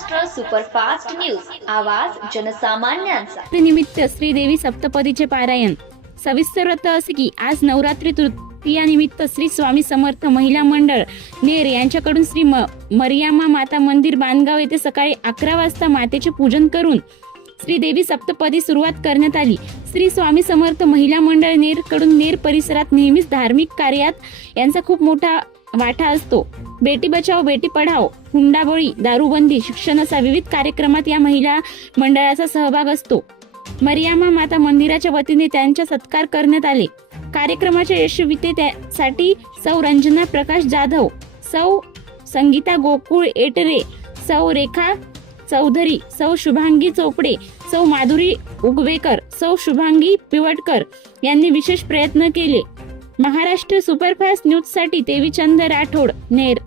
Maharashtra superfast news. आवाज जनसामान्यांचा. निमित्त श्रीदेवी सप्तपदीचे पारायण. सविस्तर व्रत असे की आज नवरात्री तृतीया निमित्त श्री स्वामी समर्थ महिला मंडळ नेर यांच्याकडून श्री म मरियामा माता मंदिर बांधगाव येथे सकाळी अकरा वाजता मातेचे पूजन करून श्रीदेवी सप्तपदी सुरुवात करण्यात आली. श्री स्वामी समर्थ महिला मंडळ नेरकडून नेर परिसरात नेहमीच धार्मिक कार्यात यांचा खूप मोठा वाटा असतो. बेटी बचाओ बेटी पढाओ हुंडाबळी दारूबंदी शिक्षण असा विविध कार्यक्रमात या महिला मंडळाचा सहभाग असतो. मरियामा माता मंदिराच्या वतीने त्यांचा सत्कार करण्यात आले. कार्यक्रमाच्या यशस्वीतेसाठी सौ रंजना प्रकाश जाधव सौ संगीता गोकुळ एटरे सौ रेखा चौधरी सौ शुभांगी चोपडे सौ माधुरी उगवेकर सौ शुभांगी पिवटकर यांनी विशेष प्रयत्न केले. महाराष्ट्र सुपरफास्ट न्यूजसाठी देवीचंद राठोड नेर